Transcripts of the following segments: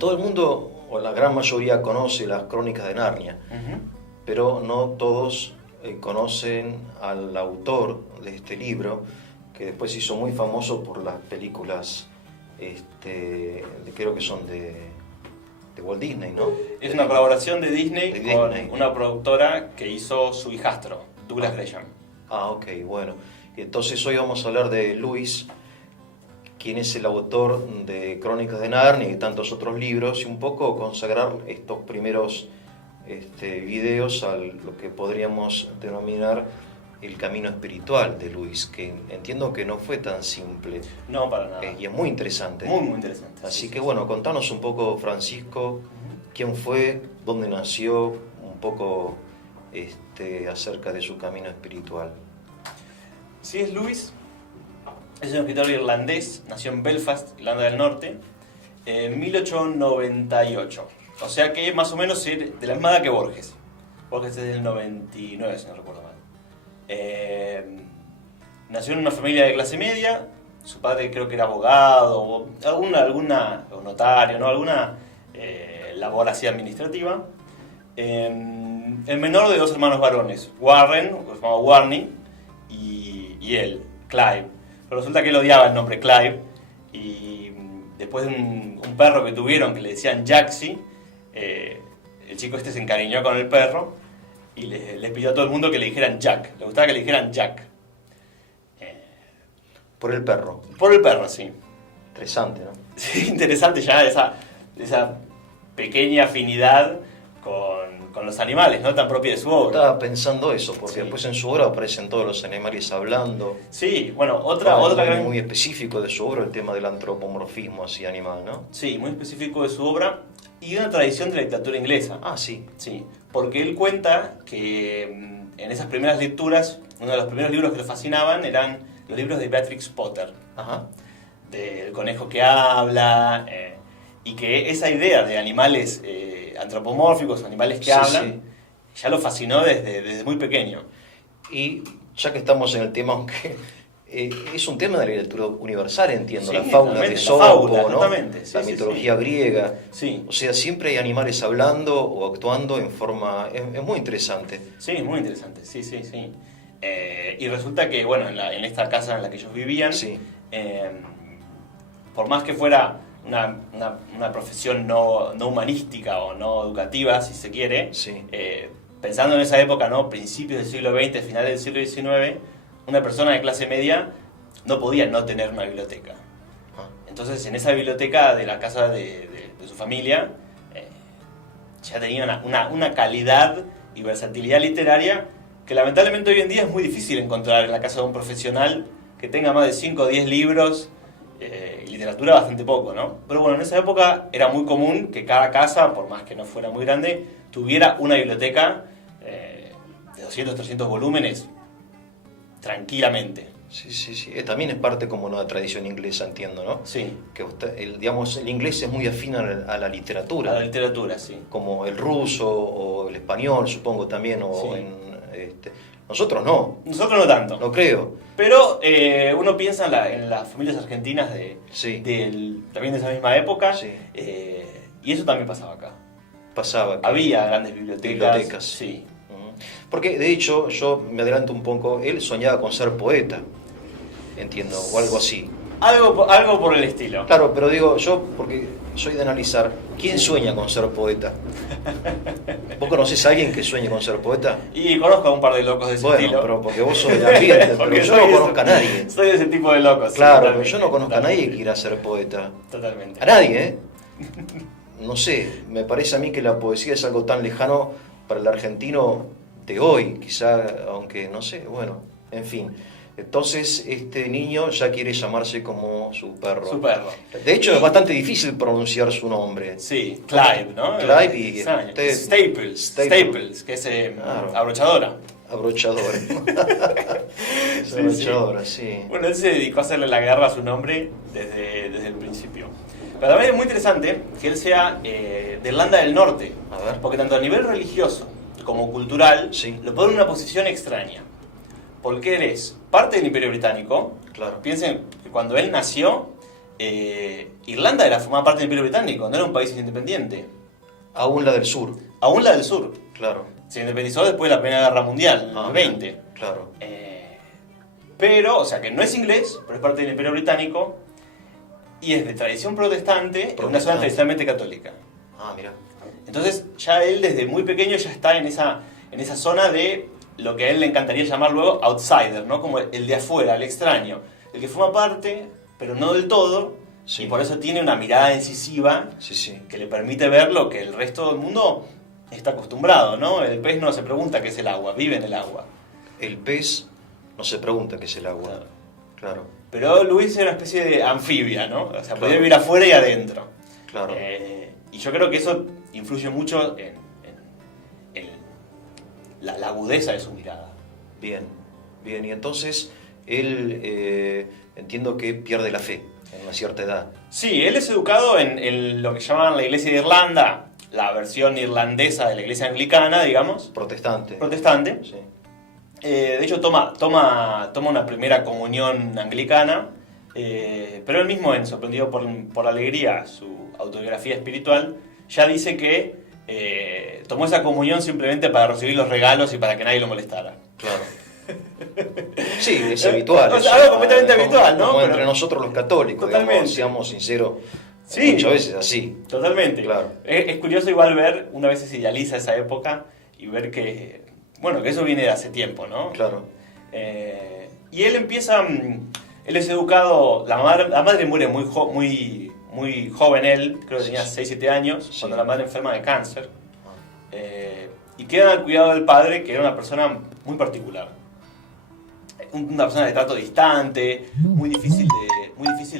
Todo el mundo, o la gran mayoría, conoce las Crónicas de Narnia, pero no todos conocen al autor de este libro, que después se hizo muy famoso por las películas, creo que son de Walt Disney, ¿no? Es una colaboración de Disney, con Disney. una productora que hizo su hijastro, Douglas Gresham. Ah, ok, bueno. Entonces hoy vamos a hablar de Lewis, quien es el autor de Crónicas de Narnia y tantos otros libros, y un poco consagrar estos primeros videos a lo que podríamos denominar el camino espiritual de Lewis, que entiendo que no fue tan simple. No, para nada. Y es muy interesante. Muy, muy interesante. Así sí, que sí, bueno, contanos un poco, Francisco, quién fue, dónde nació, un poco acerca de su camino espiritual. C.S. Lewis es un escritor irlandés, nació en Belfast, Irlanda del Norte, en 1898. O sea que más o menos de la misma edad que Borges. Borges es del 99, si no recuerdo mal. Nació en una familia de clase media. Su padre creo que era abogado o o notario, ¿no? Alguna labor así administrativa. El menor de dos hermanos varones, Warren, o se llamaba Warney, y él, Clive. Pero resulta que él odiaba el nombre Clive, y después de un perro que tuvieron que le decían Jaxie, el chico se encariñó con el perro y le pidió a todo el mundo que le dijeran Jack. Le gustaba que le dijeran Jack. Por el perro. Por el perro, sí. Interesante, ¿no? Sí, interesante ya esa pequeña afinidad con los animales, ¿no? Tan propia de su obra. Estaba pensando eso, porque Sí. después en su obra aparecen todos los animales hablando. Sí, bueno, otra gran... muy específico de su obra, el tema del antropomorfismo así animal, ¿no? Sí, muy específico de su obra y de una tradición de la literatura inglesa. Ah, sí. Sí, porque él cuenta que en esas primeras lecturas, uno de los primeros libros que lo fascinaban eran los libros de Beatrix Potter, Ajá. del conejo que habla, y que esa idea de animales antropomórficos, animales que hablan, ya lo fascinó desde muy pequeño. Y ya que estamos en el tema, aunque es un tema de la literatura universal, entiendo, Sí, la fauna de totalmente, la Esopo, fábula, ¿no? totalmente, sí, La sí, mitología griega. Sí. O sea, siempre hay animales hablando o actuando en forma... Es muy interesante. Sí, muy interesante, sí. Y resulta que, bueno, en esta casa en la que ellos vivían, Sí. Por más que fuera una profesión no humanística o no educativa, si se quiere, Sí. pensando en esa época, ¿no? Principios del siglo XX, finales del siglo XIX, una persona de clase media no podía no tener una biblioteca. Entonces, en esa biblioteca de la casa de su familia, ya tenía una calidad y versatilidad literaria que lamentablemente hoy en día es muy difícil encontrar en la casa de un profesional que tenga más de 5 o 10 libros, y literatura bastante poco, ¿no? Pero bueno, en esa época era muy común que cada casa, por más que no fuera muy grande, tuviera una biblioteca de 200, 300 volúmenes tranquilamente. Sí. También es parte como una tradición inglesa, entiendo, ¿no? Sí. Que el inglés es muy afín a la literatura. A la literatura, sí. Como el ruso o el español, supongo también, o Sí. nosotros no. Nosotros no tanto. No creo. Pero uno piensa en las familias argentinas Sí. también de esa misma época, Sí. Y eso también pasaba acá. Pasaba que Había grandes bibliotecas. sí. Sí. Porque de hecho, yo me adelanto un poco, él soñaba con ser poeta, entiendo, o algo así. Algo por el estilo. Claro, pero digo, yo, porque soy de analizar, ¿quién sueña con ser poeta? ¿Vos conocés a alguien que sueñe con ser poeta? Y conozco a un par de locos de ese Bueno, estilo. pero porque vos sos del ambiente, pero Porque yo soy no conozco a nadie. Soy de ese tipo de locos. Claro, sí, pero yo no conozco a nadie que totalmente. quiera ser poeta. Totalmente. A nadie, ¿eh? No sé, me parece a mí que la poesía es algo tan lejano para el argentino de hoy, quizá, aunque no sé, bueno, en fin. Entonces, este niño ya quiere llamarse como su perro. Su perro. De hecho, es bastante difícil pronunciar su nombre. Sí, Clive, ¿no? Clive y Extraño. Staples. Staples, que es Claro. abrochadora. Abrochador. Es Sí, abrochadora, sí. Bueno, él se dedicó a hacerle la guerra a su nombre desde el principio. Pero también es muy interesante que él sea de Irlanda del Norte, A ver. porque tanto a nivel religioso como cultural Sí. lo pone en una posición extraña. Porque él es parte del Imperio Británico. Claro. Piensen que cuando él nació, Irlanda formaba parte del Imperio Británico, no era un país independiente. Aún la del sur. Aún la del sur. Claro. Se independizó después de la Primera Guerra Mundial, en los 20. Claro. Pero, o sea, que no es inglés, pero es parte del Imperio Británico y es de tradición protestante en una zona tradicionalmente católica. Ah, mira. Entonces, ya él desde muy pequeño ya está en esa zona de lo que a él le encantaría llamar luego outsider, ¿no? Como el de afuera, el extraño, el que forma parte, pero no del todo, Sí. y por eso tiene una mirada incisiva Sí. que le permite ver lo que el resto del mundo está acostumbrado, ¿no? El pez no se pregunta qué es el agua, vive en el agua. El pez no se pregunta qué es el agua. Claro. Claro. Pero Luis era una especie de anfibia, ¿no? O sea, Claro. podía vivir afuera y adentro. Claro. Y yo creo que eso influye mucho en la agudeza de su mirada. Bien. Y entonces él entiendo que pierde la fe en una cierta edad. Sí, él es educado en lo que llaman la Iglesia de Irlanda, la versión irlandesa de la Iglesia anglicana, digamos, Protestante. protestante. Sí. De hecho, toma una primera comunión anglicana, pero él mismo, sorprendido por la alegría, su autobiografía espiritual, ya dice que tomó esa comunión simplemente para recibir los regalos y para que nadie lo molestara. Claro. Sí, es habitual. O sea, eso, algo completamente como- habitual, ¿no? Como Pero- entre nosotros los católicos, Totalmente. digamos, seamos sinceros, Sí. muchas veces así. Totalmente. Claro. Es curioso igual ver, una vez se idealiza esa época y ver que, bueno, que eso viene de hace tiempo, ¿no? Claro. Y él empieza, él es educado, la madre muere muy joven él, creo que tenía Sí. 6-7 años, Sí. cuando la madre enferma de cáncer. Y queda al cuidado del padre, que era una persona muy particular. Una persona de trato distante, muy difícil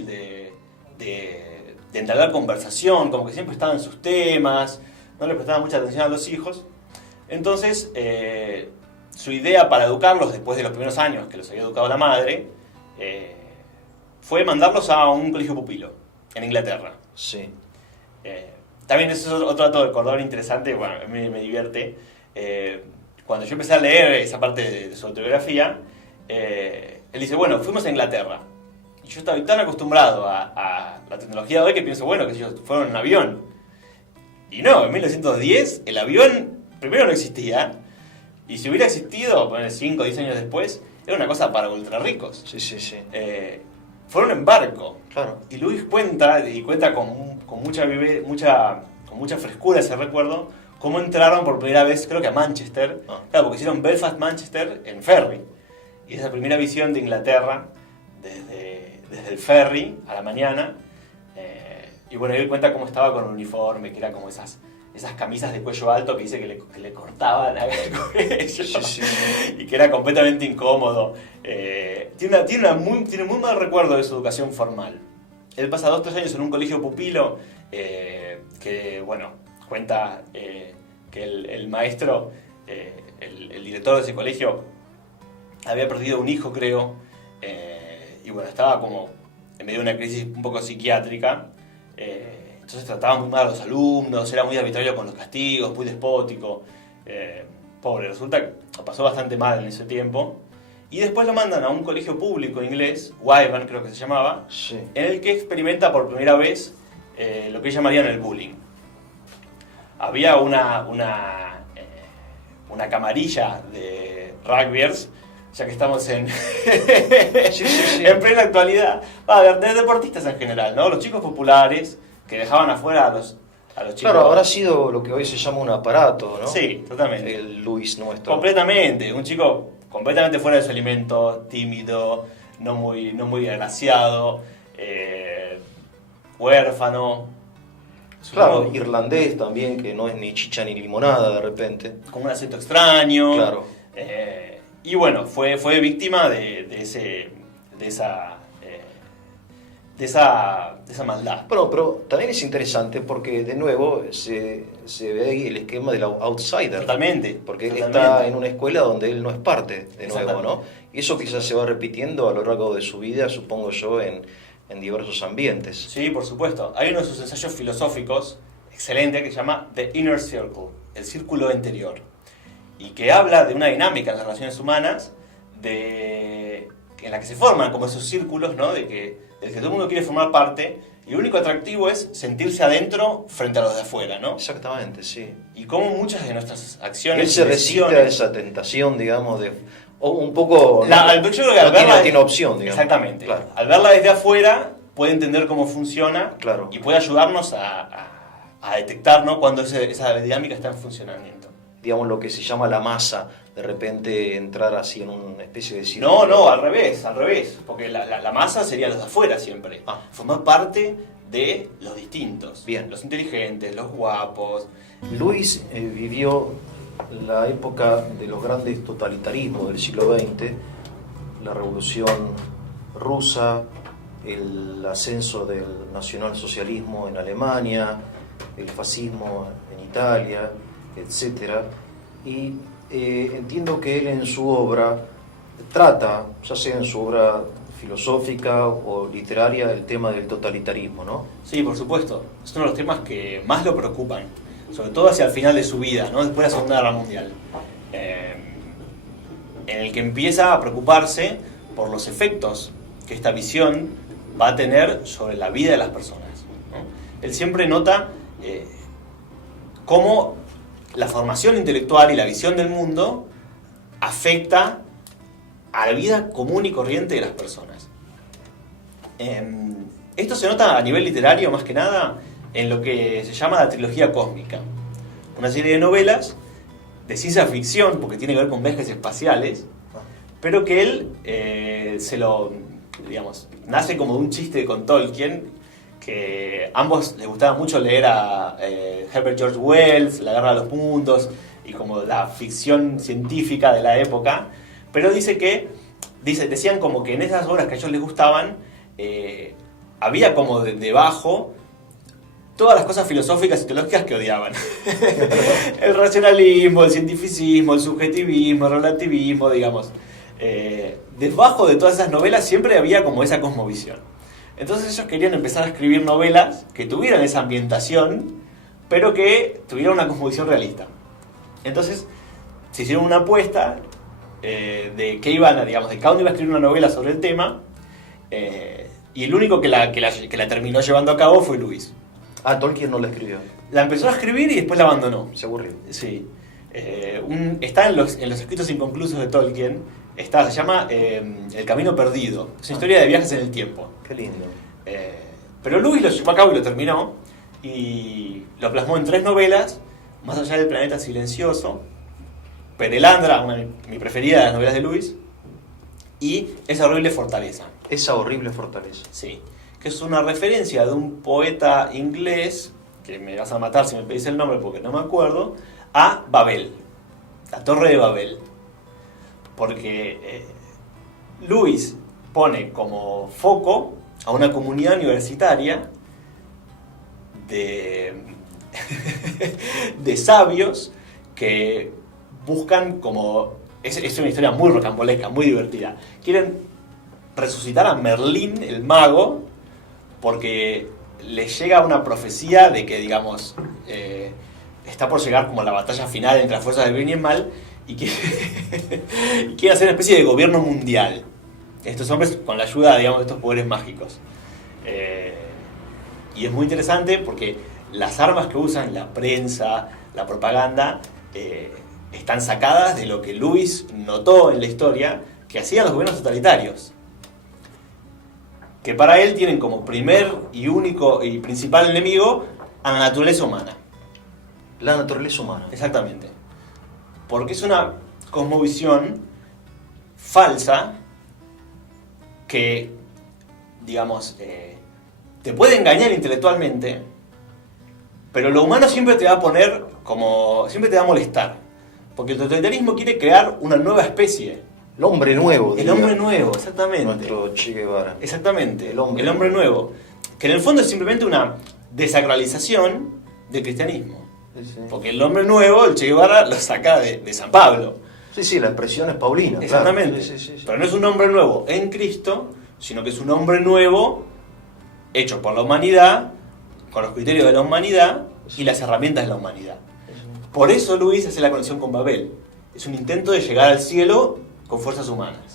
de entablar conversación, como que siempre estaba en sus temas, no le prestaba mucha atención a los hijos. Entonces, su idea para educarlos después de los primeros años que los había educado la madre, fue mandarlos a un colegio pupilo en Inglaterra. Sí. También eso es otro dato de cordón interesante, bueno, a mí me divierte. Cuando yo empecé a leer esa parte de su autobiografía, él dice, bueno, fuimos a Inglaterra. Y yo estaba tan acostumbrado a la tecnología de hoy que pienso, bueno, que ellos fueron en avión. Y no, en 1910 el avión primero no existía. Y si hubiera existido, 5 o 10 años después, era una cosa para ultra ricos. Sí. Fueron en barco. Claro. Y Luis cuenta con mucha frescura ese recuerdo, cómo entraron por primera vez, creo que a Manchester. Claro, porque hicieron Belfast-Manchester en ferry. Y esa primera visión de Inglaterra, desde el ferry a la mañana. Y bueno, él cuenta cómo estaba con el uniforme, que era como esas camisas de cuello alto que dice que le cortaban el cuello. Sí. Y que era completamente incómodo. Tiene muy mal recuerdo de su educación formal. Él pasa 2-3 años en un colegio pupilo, que, bueno, cuenta que el maestro, el director de ese colegio, había perdido un hijo, creo, y bueno, estaba como en medio de una crisis un poco psiquiátrica. Entonces trataba muy mal a los alumnos, era muy arbitrario con los castigos, muy despótico. Pobre, resulta que lo pasó bastante mal en ese tiempo. Y después lo mandan a un colegio público inglés, Wyvern creo que se llamaba, Sí. en el que experimenta por primera vez lo que ellos llamarían el bullying. Había una camarilla de rugbyers, ya que estamos en plena actualidad, de deportistas en general, ¿no? Los chicos populares que dejaban afuera a los chicos. Claro, habrá sido lo que hoy se llama un aparato, ¿no? Sí, totalmente. El Luis nuestro. Completamente, un chico completamente fuera de su alimento, tímido, no muy agraciado, huérfano. Claro, Supongo, irlandés también, que no es ni chicha ni limonada de repente. con un acento extraño. Claro. Y bueno, fue víctima de esa maldad. Bueno, pero también es interesante porque de nuevo se ve ahí el esquema del outsider. Totalmente. Porque él totalmente. está en una escuela donde él no es parte de nuevo, ¿no? Exactamente. Y eso quizás se va repitiendo a lo largo de su vida, supongo yo, en diversos ambientes. Sí, por supuesto. Hay uno de sus ensayos filosóficos excelente que se llama The Inner Circle, el círculo interior, y que habla de una dinámica en las relaciones humanas en la que se forman como esos círculos, ¿no? De que del que todo el mundo quiere formar parte, y el único atractivo es sentirse adentro frente a los de afuera, ¿no? Exactamente, sí. Y como muchas de nuestras acciones... Él se resiste a esa tentación, digamos, o un poco... yo creo que no tiene opción, digamos. Exactamente. Claro. Al verla desde afuera, puede entender cómo funciona, Claro. y puede ayudarnos a detectar, ¿no?, cuando esa dinámica está en funcionamiento. Digamos, lo que se llama la masa, de repente entrar así en una especie de círculo. No, al revés, porque la masa sería los de afuera siempre. Formar parte de los distintos. Bien. Los inteligentes, los guapos. Luis vivió la época de los grandes totalitarismos del siglo XX, la Revolución Rusa, el ascenso del nacionalsocialismo en Alemania, el fascismo en Italia, etcétera, y entiendo que él en su obra trata, ya sea en su obra filosófica o literaria, el tema del totalitarismo, ¿no? Sí, por supuesto. Es uno de los temas que más lo preocupan, sobre todo hacia el final de su vida, ¿no?, después de la Segunda Guerra Mundial, en el que empieza a preocuparse por los efectos que esta visión va a tener sobre la vida de las personas, ¿no? Él siempre nota cómo la formación intelectual y la visión del mundo afecta a la vida común y corriente de las personas. Esto se nota a nivel literario más que nada en lo que se llama la trilogía cósmica, una serie de novelas de ciencia ficción, porque tiene que ver con viajes espaciales, pero que él nace como de un chiste con Tolkien, que ambos les gustaba mucho leer a Herbert George Wells, La Guerra de los Mundos, y como la ficción científica de la época, pero decían como que en esas obras que a ellos les gustaban, había como debajo todas las cosas filosóficas y teológicas que odiaban. El racionalismo, el cientificismo, el subjetivismo, el relativismo, digamos. Debajo de todas esas novelas siempre había como esa cosmovisión. Entonces ellos querían empezar a escribir novelas que tuvieran esa ambientación, pero que tuvieran una cosmovisión realista. Entonces se hicieron una apuesta de que de cada uno iba a escribir una novela sobre el tema, y el único que la terminó llevando a cabo fue Luis. Tolkien no la escribió. La empezó a escribir y después la abandonó. Se aburrió. Sí. Está en los escritos inconclusos de Tolkien, se llama El Camino Perdido. Es una historia de viajes en el tiempo. Qué lindo. Pero Lewis lo llevó a cabo y lo terminó, y lo plasmó en 3 novelas: Más allá del planeta silencioso, Perelandra, una de mi preferida de las novelas de Lewis, y Esa horrible fortaleza. Esa horrible fortaleza. Sí, que es una referencia de un poeta inglés, que me vas a matar si me pedís el nombre porque no me acuerdo, a Babel, la Torre de Babel. Porque Lewis pone como foco a una comunidad universitaria de sabios que buscan como... Es una historia muy rocambolesca, muy divertida. Quieren resucitar a Merlín, el mago, porque les llega una profecía de que, digamos, está por llegar como la batalla final entre las fuerzas del bien y el mal, y quiere hacer una especie de gobierno mundial. Estos hombres con la ayuda, digamos, de estos poderes mágicos. Y es muy interesante porque las armas que usan, la prensa, la propaganda, están sacadas de lo que Lewis notó en la historia que hacían los gobiernos totalitarios, que para él tienen como primer y único y principal enemigo a la naturaleza humana. La naturaleza humana. Exactamente. Porque es una cosmovisión falsa que, digamos, te puede engañar intelectualmente, pero lo humano siempre te va a poner como... siempre te va a molestar. Porque el totalitarismo quiere crear una nueva especie. El hombre nuevo. El hombre nuevo, exactamente. Nuestro Che Guevara. Exactamente, el hombre nuevo. Que en el fondo es simplemente una desacralización del cristianismo. Sí. Porque el hombre nuevo, el Che Guevara, lo saca de San Pablo. Sí, la expresión es paulina. Exactamente. Claro. Sí. Pero no es un hombre nuevo en Cristo, sino que es un hombre nuevo hecho por la humanidad, con los criterios de la humanidad y las herramientas de la humanidad. Por eso Luis hace la conexión con Babel. Es un intento de llegar al cielo con fuerzas humanas.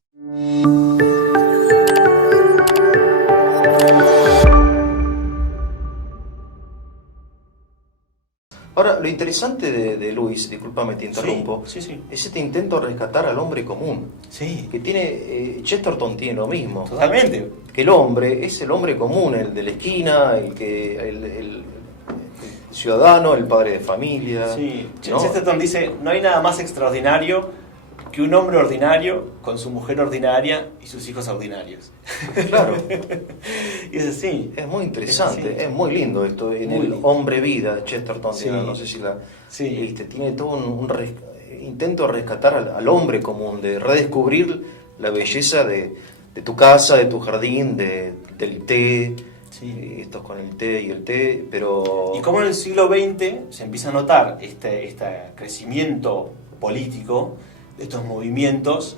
lo interesante de Luis, discúlpame, te interrumpo, Sí. es este intento de rescatar al hombre común. Sí. Que tiene, Chesterton tiene lo mismo. Totalmente. Que el hombre es el hombre común, el de la esquina, el ciudadano, el padre de familia. Sí. ¿no? Chesterton dice, no hay nada más extraordinario que un hombre ordinario con su mujer ordinaria y sus hijos ordinarios. Claro. Y es así. Es muy interesante, Sí. es muy lindo esto. En Muy el lindo. Hombre Vida, Chesterton, Sí. tiene, no sé si la Sí. viste, tiene todo un intento de rescatar al hombre común, de redescubrir la belleza de tu casa, de tu jardín, del té. Sí. Estos con el té y el té, pero... Y como en el siglo XX se empieza a notar este crecimiento político de estos movimientos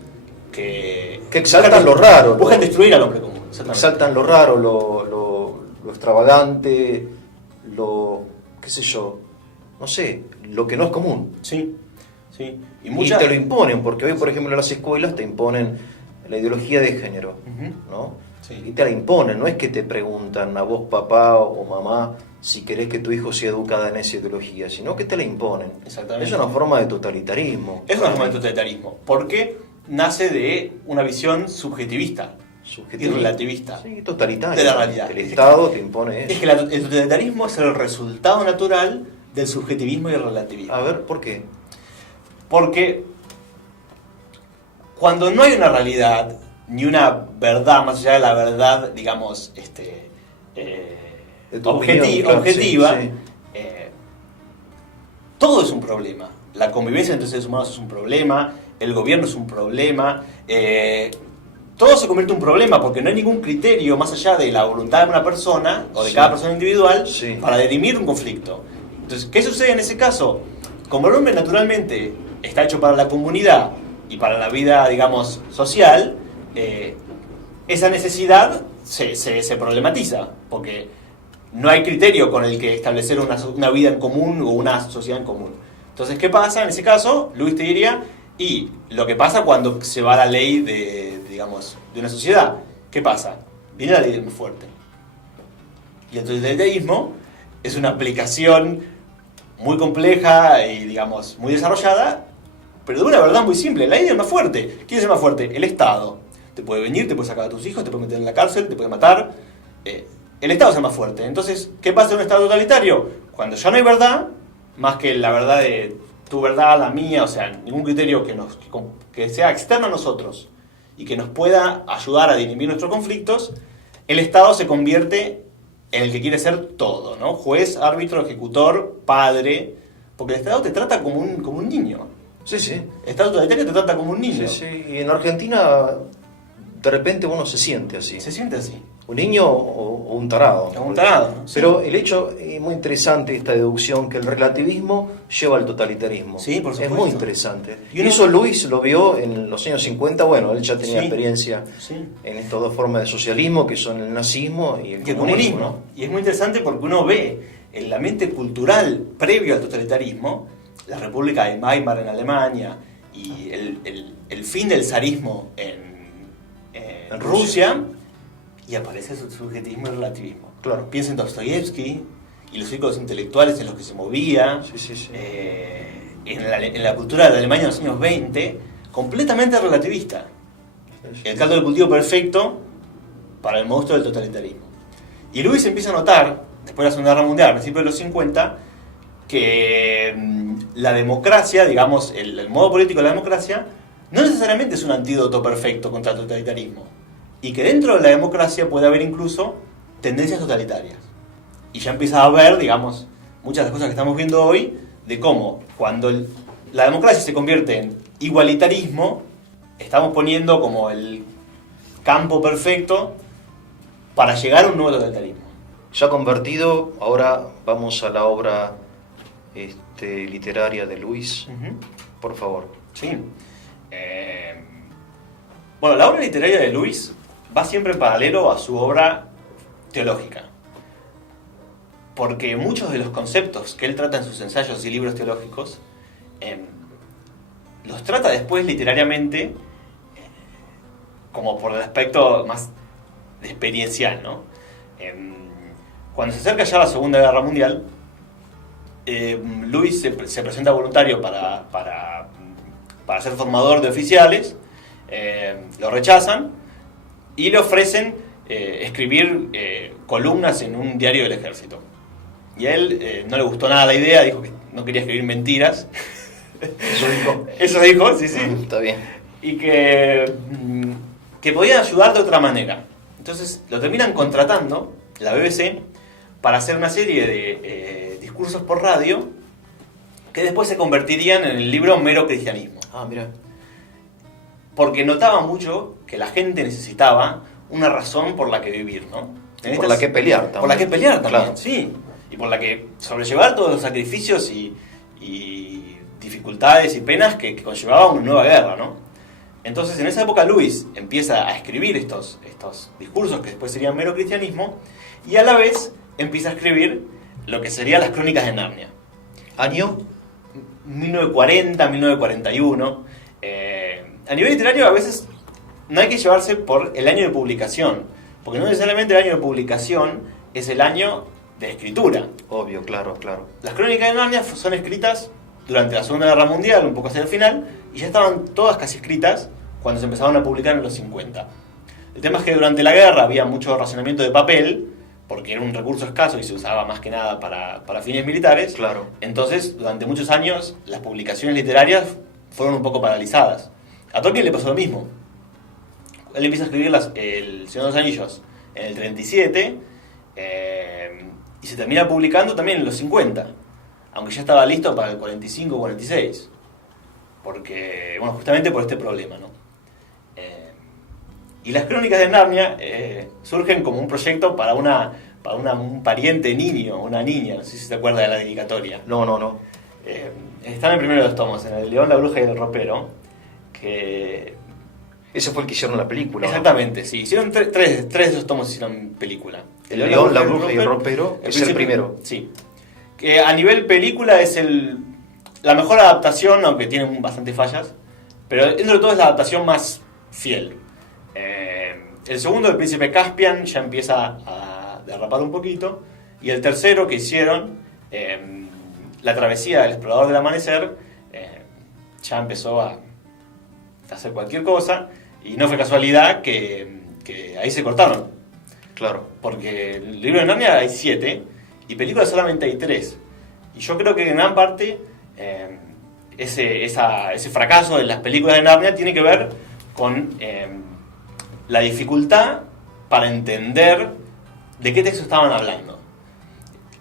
que exaltan lo raro. buscan destruir al hombre común. Exaltan lo raro, lo extravagante, qué sé yo, no sé, lo que no es común. Sí. Y te lo imponen, porque hoy, por ejemplo, en las escuelas te imponen la ideología de género, ¿no? Sí. Y te la imponen, no es que te preguntan a vos, papá o mamá, si querés que tu hijo sea educada en esa ideología, sino que te la imponen. Exactamente. Es una forma de totalitarismo. Es una forma de totalitarismo, porque nace de una visión subjetivista y relativista Sí, totalitaria. de la realidad. El Estado te impone eso. Es que el totalitarismo es el resultado natural del subjetivismo y el relativismo. A ver, ¿por qué? Porque cuando no hay una realidad, ni una verdad, más allá de la verdad, digamos, De tu opinión, claro, objetiva, sí. todo es un problema. La convivencia entre seres humanos es un problema, el gobierno es un problema, todo se convierte en un problema porque no hay ningún criterio más allá de la voluntad de una persona o de Sí. cada persona individual Sí. para dirimir un conflicto. Entonces, ¿qué sucede en ese caso? Como el hombre naturalmente está hecho para la comunidad y para la vida, digamos, social, esa necesidad se problematiza, porque no hay criterio con el que establecer una vida en común o una sociedad en común. Entonces, ¿qué pasa en ese caso? Luis te diría, y lo que pasa cuando se va la ley digamos, de una sociedad. ¿Qué pasa? Viene la ley del más fuerte. Y el totalitarismo es una aplicación muy compleja y, digamos, muy desarrollada, pero de una verdad muy simple. La ley del más fuerte. ¿Quién es el más fuerte? El Estado. Te puede venir, te puede sacar a tus hijos, te puede meter en la cárcel, te puede matar. El Estado es el más fuerte. Entonces, ¿qué pasa en un Estado totalitario? Cuando ya no hay verdad, más que la verdad de tu verdad, la mía, o sea, ningún criterio que sea externo a nosotros y que nos pueda ayudar a dirimir nuestros conflictos, el Estado se convierte en el que quiere ser todo, ¿no? Juez, árbitro, ejecutor, padre, porque el Estado te trata como un niño. Sí, sí. El Estado totalitario te trata como un niño. Sí, sí. Y en Argentina, de repente uno se siente así. Se siente así. Un niño o un tarado. Como un tarado, ¿no? Pero el hecho, es muy interesante esta deducción, que el relativismo lleva al totalitarismo. Sí, por supuesto. Es muy interesante. Y Y uno- eso Luis lo vio en los años 50, bueno, él ya tenía Sí. experiencia Sí. en estas dos formas de socialismo, que son el nazismo y el Y el comunismo, comunismo. ¿no? Y es muy interesante porque uno ve en la mente cultural previo al totalitarismo, la República de Weimar en Alemania y el fin del zarismo en Rusia, y aparece el subjetivismo y el relativismo. Claro. Piensa en Dostoyevsky y los círculos intelectuales en los que se movía, Sí, sí, sí. en la cultura de Alemania de los años 20, completamente relativista. Sí, sí. El caldo del cultivo perfecto para el monstruo del totalitarismo. Y Luis empieza a notar, después de la Segunda Guerra Mundial, a principios de los 50, que la democracia, digamos, el modo político de la democracia, no necesariamente es un antídoto perfecto contra el totalitarismo. Y que dentro de la democracia puede haber incluso tendencias totalitarias. Y ya empieza a ver, digamos, muchas de las cosas que estamos viendo hoy, de cómo cuando la democracia se convierte en igualitarismo, estamos poniendo como el campo perfecto para llegar a un nuevo totalitarismo. Ya convertido, ahora vamos a la obra literaria de Luis. Por favor. Sí. Bueno, la obra literaria de Luis va siempre en paralelo a su obra teológica. Porque muchos de los conceptos que él trata en sus ensayos y libros teológicos los trata después literariamente como por el aspecto más experiencial, ¿no? Cuando se acerca ya la Segunda Guerra Mundial, Luis se presenta voluntario para ser formador de oficiales, lo rechazan y le ofrecen escribir columnas en un diario del ejército. Y a él no le gustó nada la idea, dijo que no quería escribir mentiras. Eso dijo. Eso dijo, sí, sí. Está bien. Y que podía ayudar de otra manera. Entonces lo terminan contratando, la BBC, para hacer una serie de discursos por radio que después se convertirían en el libro Mero Cristianismo. Ah, mira. Porque notaba mucho que la gente necesitaba una razón por la que vivir, ¿no? Por la que pelear también. Por la que pelear también, Claro. sí. Y por la que sobrellevar todos los sacrificios y dificultades y penas que conllevaba una nueva guerra, ¿no? Entonces, en esa época, Luis empieza a escribir estos discursos que después serían Mero Cristianismo, y a la vez empieza a escribir lo que serían las Crónicas de Narnia. ¿Año? 1940, 1941. A nivel literario, a veces no hay que llevarse por el año de publicación, porque no necesariamente el año de publicación es el año de escritura. Obvio, claro, claro. Las Crónicas de Narnia son escritas durante la Segunda Guerra Mundial, un poco hacia el final, y ya estaban todas casi escritas cuando se empezaron a publicar en los 50. El tema es que durante la guerra había mucho racionamiento de papel, porque era un recurso escaso y se usaba más que nada para fines militares. Claro. Entonces, durante muchos años, las publicaciones literarias fueron un poco paralizadas. A Tolkien le pasó lo mismo. Él empieza a escribir El Señor de los Anillos en el 37, y se termina publicando también en los 50, aunque ya estaba listo para el 45 o 46, porque, bueno, justamente por este problema, ¿no? Y las Crónicas de Narnia surgen como un proyecto para un pariente niño, una niña, no sé si se acuerda de la dedicatoria. No. Están en primero de los tomos, en El León, la Bruja y el Ropero, que... Ese fue el que hicieron la película. Exactamente, sí. Hicieron tres de esos tomos hicieron película. El León, la Bruja y el Ropero es el primero. Sí. Que a nivel película es la mejor adaptación, aunque tiene bastante fallas, pero dentro de todo es la adaptación más fiel. El segundo, El Príncipe Caspian, ya empieza a derrapar un poquito. Y el tercero que hicieron, La Travesía del Explorador del Amanecer, ya empezó a hacer cualquier cosa. Y no fue casualidad que ahí se cortaron. Claro. Porque el libro de Narnia hay 7 y películas solamente hay 3. Y yo creo que en gran parte ese fracaso de las películas de Narnia tiene que ver con la dificultad para entender de qué texto estaban hablando.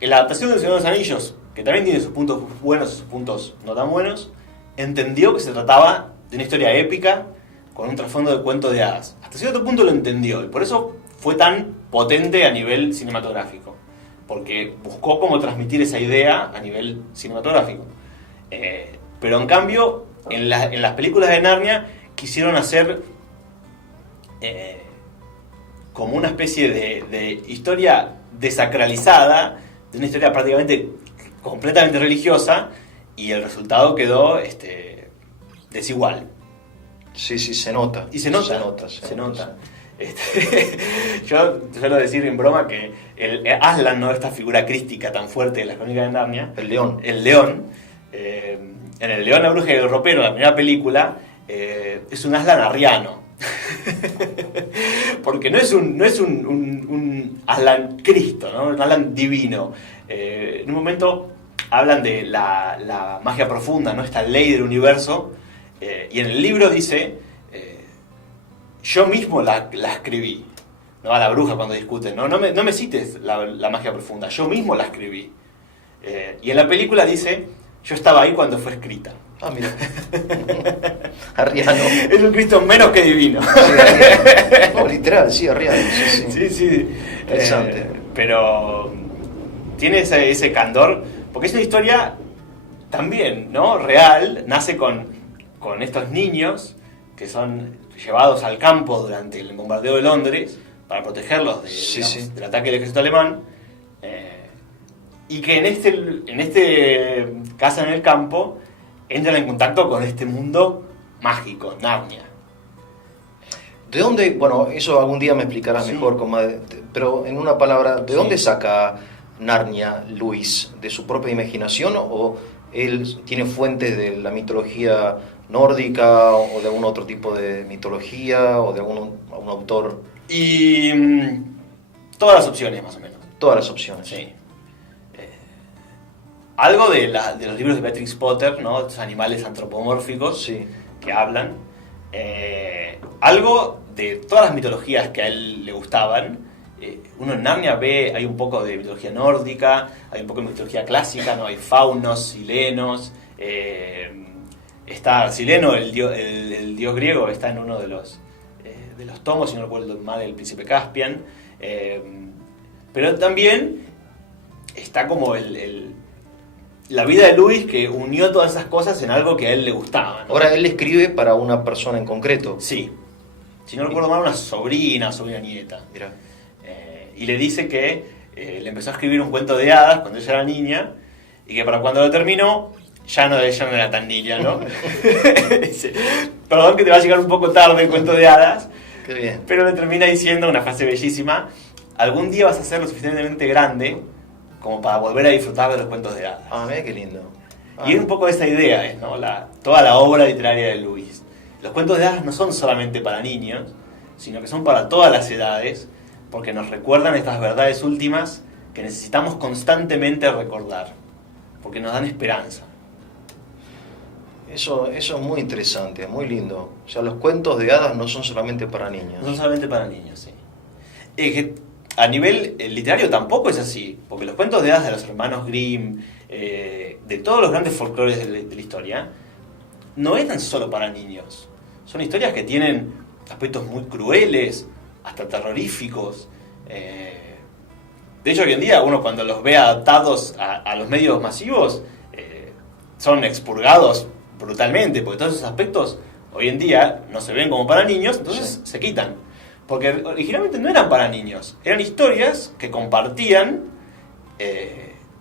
En la adaptación del Señor de los Anillos, que también tiene sus puntos buenos y sus puntos no tan buenos, entendió que se trataba de una historia épica con un trasfondo de cuento de hadas. Hasta cierto punto lo entendió y por eso fue tan potente a nivel cinematográfico, porque buscó cómo transmitir esa idea a nivel cinematográfico. Pero en cambio, en las películas de Narnia quisieron hacer como una especie de historia desacralizada, de una historia prácticamente completamente religiosa, y el resultado quedó desigual. Sí, se nota. Y se nota. Yo suelo decir en broma que el Aslan, ¿no? Esta figura crística tan fuerte de las Crónicas de Narnia, El león. En El León, la Bruja y el Ropero, la primera película, es un Aslan arriano. Porque no es un Aslan Cristo, ¿no? Un Aslan divino. En un momento hablan de la magia profunda, ¿no? Esta ley del universo, y en el libro dice, yo mismo la escribí, ¿no? A la bruja cuando discuten, no me cites la magia profunda, yo mismo la escribí. Y en la película dice, yo estaba ahí cuando fue escrita. Ah, mira. Arriano. Es un Cristo menos que divino. Sí, arriano. No, literal, sí, arriano. Sí. Interesante. Pero tiene ese candor, porque es una historia también, ¿no? Real, nace con estos niños que son llevados al campo durante el bombardeo de Londres para protegerlos del ataque del ejército alemán, y que en este casa en el campo entran en contacto con este mundo mágico, Narnia. ¿De dónde, bueno, eso algún día me explicarás mejor, pero en una palabra, ¿de dónde saca Narnia, Lewis? ¿De su propia imaginación o él tiene fuentes de la mitología nórdica o de algún otro tipo de mitología o de algún autor? Y todas las opciones, más o menos. Todas las opciones. Sí. Algo de los libros de Beatrix Potter, ¿no? Estos animales antropomórficos Sí. que hablan. Algo de todas las mitologías que a él le gustaban. Uno en Narnia hay un poco de mitología nórdica, hay un poco de mitología clásica, ¿no? Hay faunos, silenos. Está Sileno, el dios griego, está en uno de los tomos, si no recuerdo mal, el príncipe Caspian. Pero también está como la vida de Lewis, que unió todas esas cosas en algo que a él le gustaba, ¿no? Ahora, él escribe para una persona en concreto. Sí. Si no recuerdo mal, una sobrina nieta. Mira. Y le dice que le empezó a escribir un cuento de hadas cuando ella era niña, y que para cuando lo terminó, ella no era tan niña, ¿no? Dice, perdón que te va a llegar un poco tarde el cuento de hadas. Qué bien. Pero le termina diciendo una frase bellísima: algún día vas a ser lo suficientemente grande como para volver a disfrutar de los cuentos de hadas. Ah, mira qué lindo. Y es un poco esa idea, ¿no? Toda la obra literaria de Lewis. Los cuentos de hadas no son solamente para niños, sino que son para todas las edades, porque nos recuerdan estas verdades últimas que necesitamos constantemente recordar, porque nos dan esperanza. Eso es muy interesante, muy lindo. O sea, los cuentos de hadas no son solamente para niños. No son solamente para niños, sí. Que a nivel literario tampoco es así, porque los cuentos de hadas de los hermanos Grimm, de todos los grandes folclores de la historia, no eran solo para niños. Son historias que tienen aspectos muy crueles, hasta terroríficos. De hecho, hoy en día uno, cuando los ve adaptados a los medios masivos, son expurgados brutalmente, porque todos esos aspectos hoy en día no se ven como para niños, entonces se quitan. Porque originalmente no eran para niños, eran historias que compartían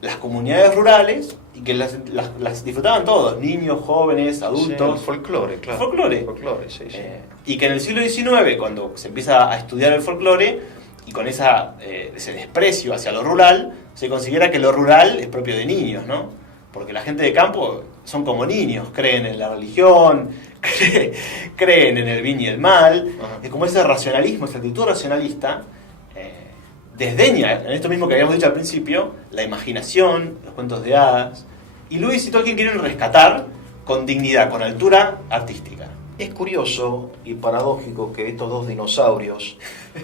las comunidades rurales y que las disfrutaban todos, niños, jóvenes, adultos. Sí, folclore, claro. Folclore. Sí. Y que en el siglo XIX, cuando se empieza a estudiar el folclore, y con ese desprecio hacia lo rural, se considera que lo rural es propio de niños, ¿no? Porque la gente de campo son como niños, creen en la religión, creen en el bien y el mal. Ajá. Es como ese racionalismo, esa actitud racionalista, desdeña, en esto mismo que habíamos dicho al principio, la imaginación, los cuentos de hadas. Y Lewis y Tolkien quieren rescatar con dignidad, con altura artística. Es curioso y paradójico que estos dos dinosaurios,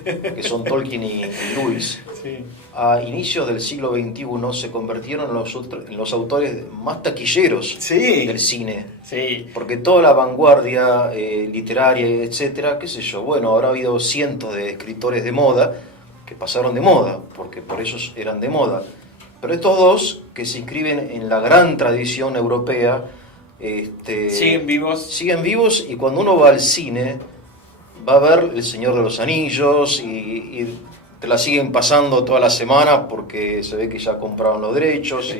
que son Tolkien y Lewis, Sí. a inicios del siglo XXI se convirtieron en los autores más taquilleros Sí. del cine. Sí. Porque toda la vanguardia literaria, etcétera, qué sé yo, bueno, habrá habido cientos de escritores de moda que pasaron de moda, porque por eso eran de moda. Pero estos dos, que se inscriben en la gran tradición europea, Siguen vivos. siguen vivos, y cuando uno va al cine va a ver El Señor de los Anillos y te la siguen pasando toda la semana porque se ve que ya compraron los derechos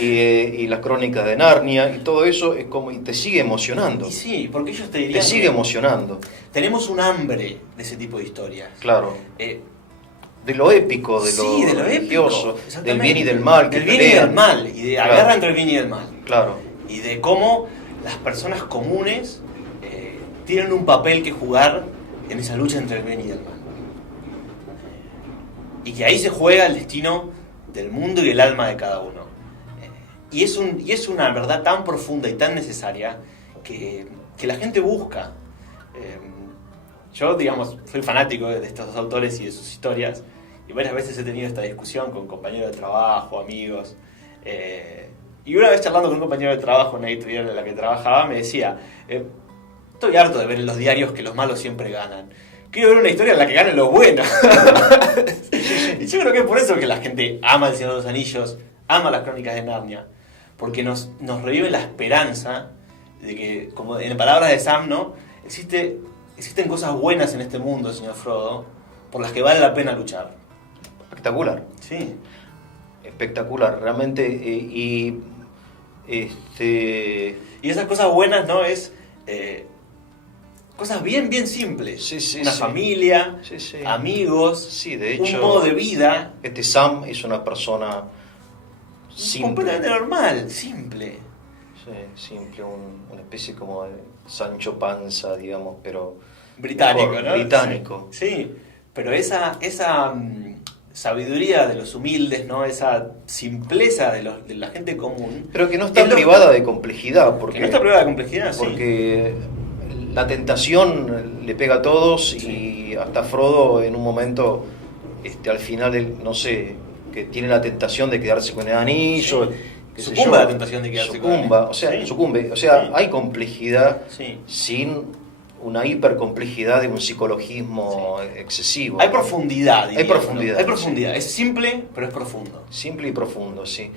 y las Crónicas de Narnia y todo eso es como, y te sigue emocionando, Y sí, porque ellos te dirían te sigue que emocionando, tenemos un hambre de ese tipo de historias. claro, Eh, de lo épico, de lo sí, de lo religioso, épico, del exactamente. bien y del mal, que del bien y pelean. del mal, y de la Claro. guerra entre el bien y el mal. Claro, Y de cómo las personas comunes tienen un papel que jugar en esa lucha entre el bien y el mal. Y que ahí se juega el destino del mundo y el alma de cada uno. Y es una verdad tan profunda y tan necesaria que la gente busca. Yo, digamos, soy fanático de estos dos autores y de sus historias, y varias veces he tenido esta discusión con compañeros de trabajo, amigos. Y una vez charlando con un compañero de trabajo en una editorial en la que trabajaba, me decía, estoy harto de ver en los diarios que los malos siempre ganan. Quiero ver una historia en la que ganen los buenos. Y yo creo que es por eso que la gente ama El Señor de los Anillos, ama las Crónicas de Narnia, porque nos revive la esperanza de que, como en palabras de Sam, ¿no? Existen cosas buenas en este mundo, señor Frodo, por las que vale la pena luchar. espectacular. Sí. Espectacular, realmente. Y esas cosas buenas, ¿no? Es Cosas bien, bien simples. Sí, sí, una sí. familia, Sí, sí. amigos, Sí, de hecho, un modo de vida Sam es una persona completamente simple. normal, simple. Sí, simple, una especie como de Sancho Panza, digamos, pero Británico, mejor, ¿no? británico. Sí, sí. Pero esa sabiduría de los humildes, ¿no? Esa simpleza de la gente común. Pero que no está es lo privada de complejidad, porque, que no está privada de complejidad, sí. porque la tentación le pega a todos Sí. y hasta Frodo en un momento, al final, no sé, que tiene la tentación de quedarse con el anillo. Sí. qué sé Sucumbe yo, a la tentación de quedarse con el sucumba, anillo. o sea, Sí. sucumbe, o sea, Sí. hay complejidad Sí. sin una hipercomplejidad de un psicologismo excesivo. Hay profundidad, Hay diríamos, ¿no? profundidad, Hay profundidad. Es simple, pero es profundo. Simple y profundo, sí.